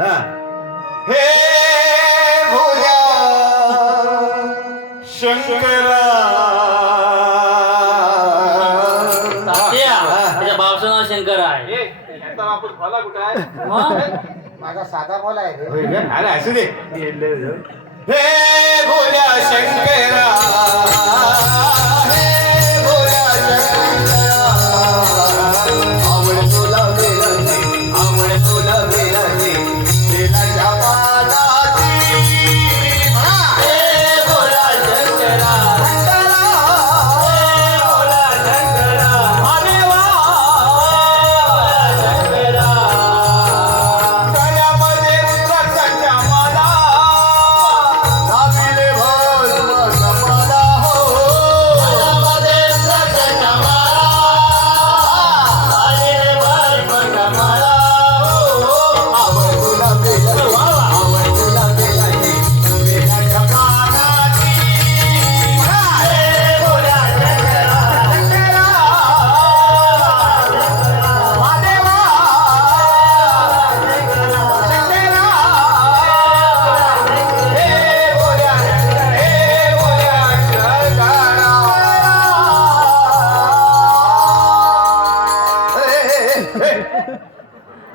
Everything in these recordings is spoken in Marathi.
हा. हे भोजा शंकरा. त्याच्या बापचं नाव शंकर आहे. भला माझा साधा बॉल आहे रे. होय का? अरे असू दे. हे भोल्या शंकरा.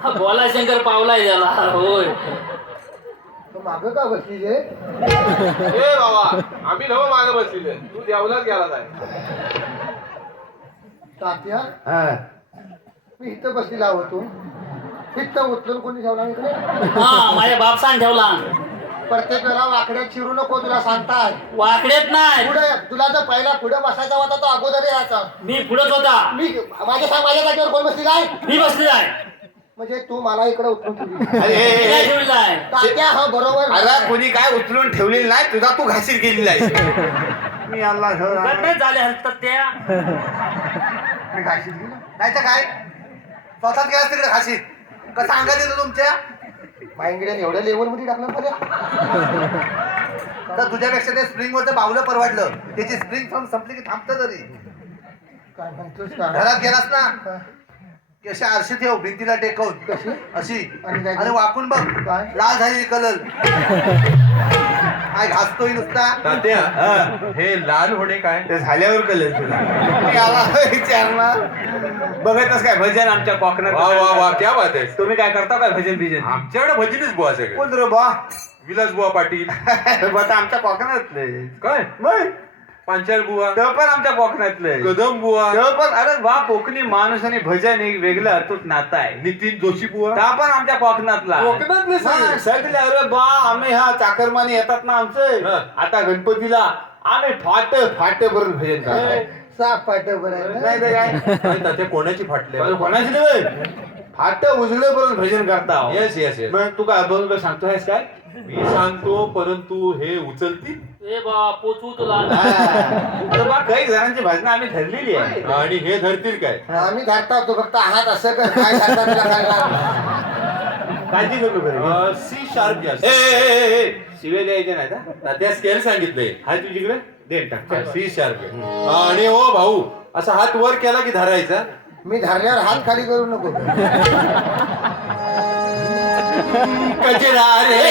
हा बोला शंकर पावलाय त्याला. होय. तो मागं का बसली रे ए बाबा आम्ही नव मागे बसलेले तू देवलाच गेला आहे. तात्या मी इथं बसलेला होतो इथं उचलून कोणी ठेवला इकडे? हा माझ्या बापसान ठेवला. प्रत्येक वेळा वाकड्यात शिरू नको तुला सांगताय वाकडेत नाही. पुढे तुला जर पहिला पुढे बसायचा होता तो अगोदर यायचा. मी पुढत होता. मी माझ्या सांग माझ्या जागेवर कोण बसली काय? मी बसले आहे. म्हणजे तू मला इकडे उचलून ठेवली. मी काय ठेवलेलं आहे? तात्या हा बरोबर. अरे कोणी काय उचलून ठेवलेली नाही तुझा तू घासीर केलेला आहे. मी अल्ला गड्डे झाले हसतात त्या मी घाशीत गेलो. नाही तर काय? स्वतःच गेलास तिकडे घासीर कसं अंगात येतं तुमच्या? माइंग्रेन एवढ्या लेवलमध्ये टाकलं पर्या तर तुझ्यापेक्षा ते स्प्रिंग वरचं बावलं परवडलं. त्याची स्प्रिंग संपली की थांबतं तरी काय म्हणतोस का? घरात गेलास ना? की अशी आरशी ठेव भिंतीला टेकवून. कशी? अशी. आणि काय? आणि वाकून बघ काय? लाल झाली कलर. काय घासतोय नुसता? तात्या हे लाल होणे काय? ते झाल्यावर कलर तुला. मी आला बघतच काय भजन आमच्या वा वा कोकणात वा क्या बात आहे. तुम्ही काय करता काय भजन बिजन? आमच्याकडे भजनीच बुवा सगळे. कोण रे बा विलास बुवा पाटील. आता आमच्या कोकणातले काय? मग? पांचाल बुवा. तो पण आमच्या कोकणातले कदम बुवा. तो पण अरे वा कोकणी माणूस आणि भजन एक वेगळं अतूट नातं आहे. नितीन जोशी बुवा. त्या पण आमच्या कोकणातला. कोकणातले सगळे? हा, सगळे. अरे बा आम्ही हा चाकरमाने येतात ना आमचे. हा. आता गणपतीला आम्ही फाट फाट भरून भजन करतो साप पाट बरं. आहे नाही ना? तर काय तात्या कोणाची फाटले? कोणाची नाही फाट उजळे भरून भजन करता. येस येस येस मग तू काय दोन रुपये सांगतो आहेस काय? मी सांगतो परंतु हे उचलतील ए बा पोचू तुला हा. तर बा काही जणांची भजनं आम्ही ठरलेली आहे आणि हे धरतील काय? आम्ही धरता होतो फक्त हात असं कर. काय धरता तुला कळणार काळजी करू बरं. सी शार्प ए, जास्त ए, ए, ए, शिवे द्यायचे नाही का तात्या स्केल सांगितलंय. हाय तुझीकडे देन टाक. सी शार्प आणि ओ भाऊ असा हात वर केला की धरायचा? मी धरल्यावर हात खाली करू नको. कचरा रे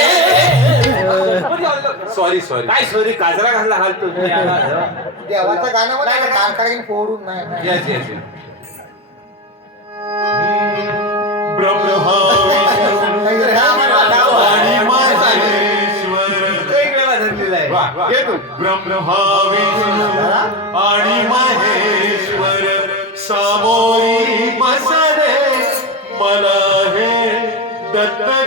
सॉरी सॉरी काय सोरी काजरा घातला घालतो देवाचं गाणं मध्ये कारकडे फोडून नाही. येस येस आणि ब्रह्मा विष्णू आणि महेश्वर सामोरी बसरे मला हे दत्त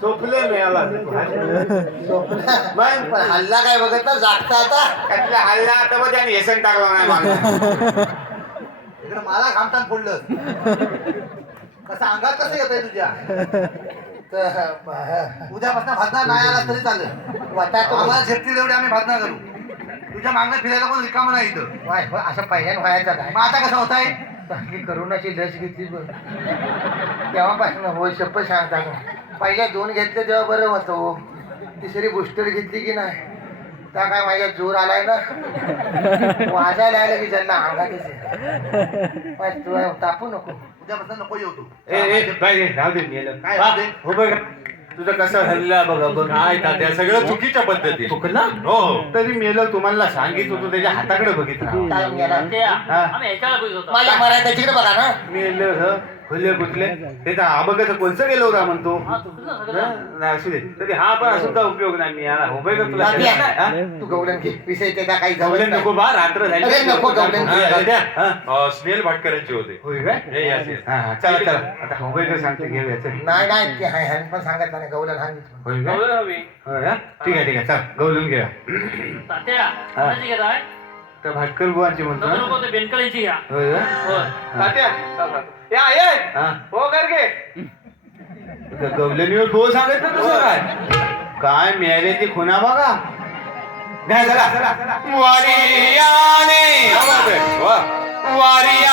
सोपले मिळाला पण पण हल्ला काय बघत ना जागता आता. त्यातला हल्ला आता बघ त्याने हेसन टाकला नाही मागं. इकडे मला घामटान फोडलं. कसं अंगात कसं येतंय तुझ्या? तर उद्यापासून भाजणार नाही आला तरी चालेल. आम्हाला झेपती तेवढी आम्ही भाजणार करू. तुझ्या मागणं फिरायला कोण रिकामं नाही इथं. असं पहिल्यानं व्हायचं मग आता कसं होत आहे करोनाची लस घेतली बघ. तेव्हापासून हो शप्प सांगता का? पहिल्या दोन घेतले तेव्हा बरं होतं हो. तिसरी बुस्टर घेतली की नाही? त्या काय माझ्या जोर आलाय ना? वाजायला आलं की ज्यांना अंगातच आहे. पण तू तापू नको. उद्यापासून नको येऊ तू. काय राहू दे मेलं काय हा, राहू दे? हो बघ. तुझं कसं हल्ला बघा बघ काय तात्या सगळं चुकीच्या पद्धती. चुकला हो. तरी मेलं तुम्हाला सांगित होतो त्याच्या हाताकडे बघित राहा काय गेला? तात्या हा. आम्ही ह्याच्याला बोलत होतो. माझ्या मराठा तिकडे बघा ना. मेलं ह खुले कुठले ते तर अबगत कोणचं गेलो होता म्हणतो हा हं? नाही, असू दे. तरी हा पण असून काय उपयोग नाही. मी याला हो बघ तुला? तात्या, हा? तू गवलन घे. विषय त्याचा काही जवळ नको बा रात्र झाली. अरे नको हा. तात्या, हा? अं, स्नेल भाटकरांचे होते. होय काय? हे, yes, yes. हा, हा, चला चला. आता हो बघ सांगते घेऊ याचं नाही नाही ते हाय हाय पण सांगत नाही. गवलन हा होय काय गवलं हवी. होय का? ठीक आहे ठीक आहे. चल गवलून घ्या तात्या कोणाची तर भाटकर बुवांची म्हणतो. नको ना? नको ते बेनकळीची घ्या. होय का? होय. तात्या चल, चल. या ये. हा. हो कर घे. ग- हो सांगत ना काय? काय मिळाले ती खुना बघा. घ्या चला. वारियाने आवाज आहे. वा. वारियाने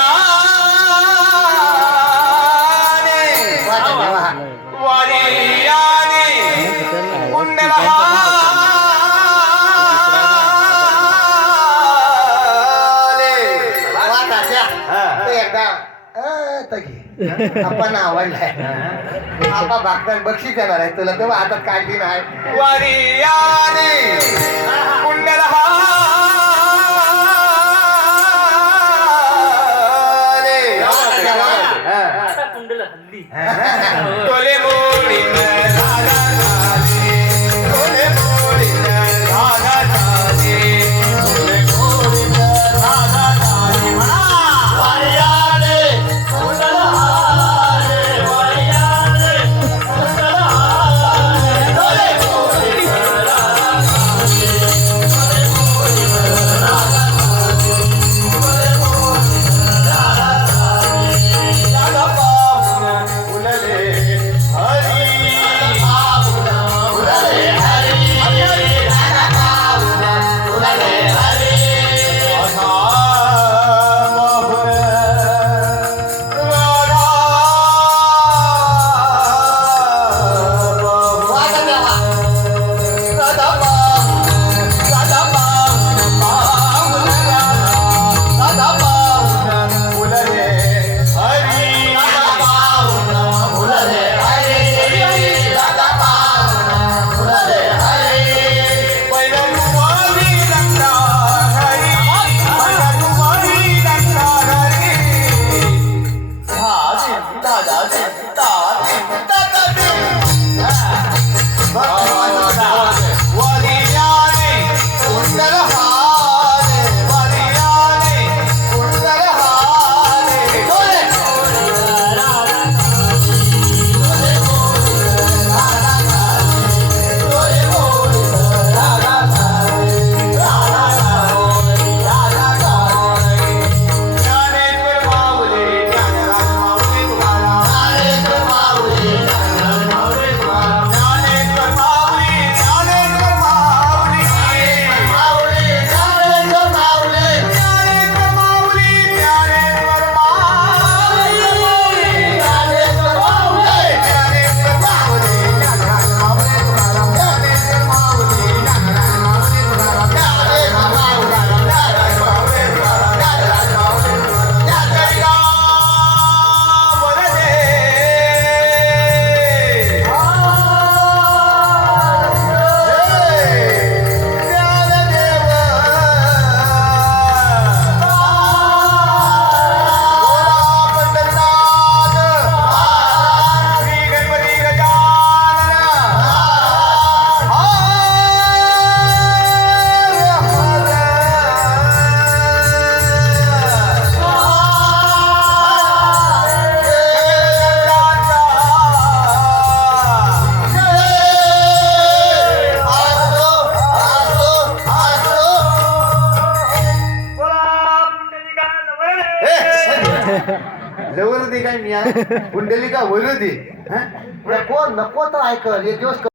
आपण आवडलाय आपा भागतात बक्षीस देणार आहे. तुला तेव्हा हातात काढली नाही. पुण्याला हा कुंडलिका वैरोधी कोण? नको तर ऐकल एक दिवस